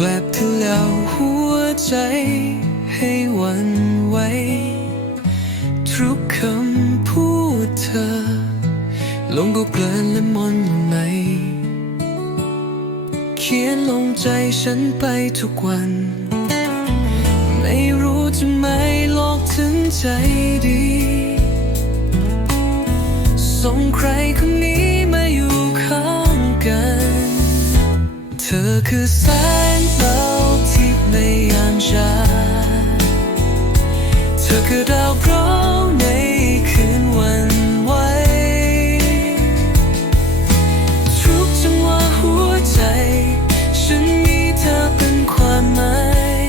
กลับที่แล้วหัวใจให้วันไหวทุกคำพูดเธอ ลงก็เกลนและมนต์ในเขียนลงใจฉันไปทุกวัน ไม่รู้จะไม่หลอกถึงใจดี ส่งใครคนนี้ อคือแสงเบาที่ไม่ยามเช้าเธอคือดาวเพราะในคืนวันไหวทุกจังหวะหัวใจ ฉันมีเธอเป็นความหมาย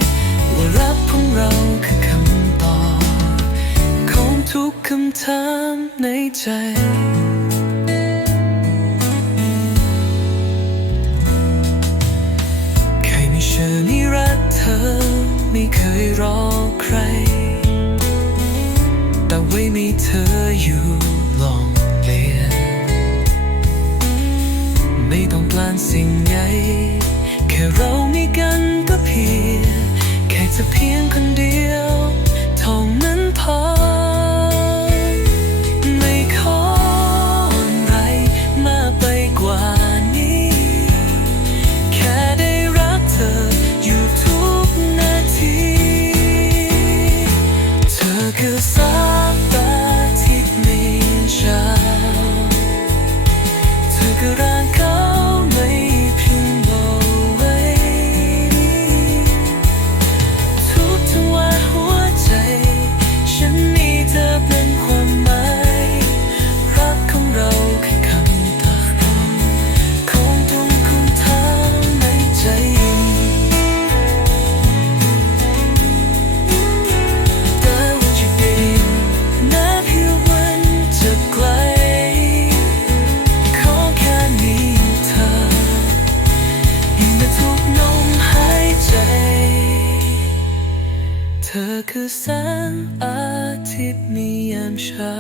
ว่ารักของเราคือคำตอบของทุกคำถามในใจ เคยมีเชื่อนี่รักเธอไม่เคยรอใคร แต่ไว้มีเธออยู่ลองเลียนไม่ต้องการสิ่งใหญ่แค่เรามีกันก็เพียงแค่จะเพียงคนเดียว ธอคือแสงอาทิตย์มียามเช้า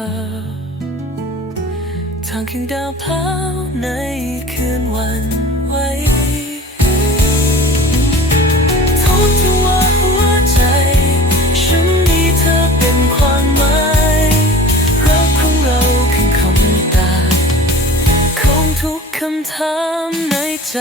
ทางคือดาวเผาในคืนวันไหวทุกจัวหัวใจ ฉันมีเธอเป็นความหมายรักของเราคือคำตอบของทุกคำถามในใจ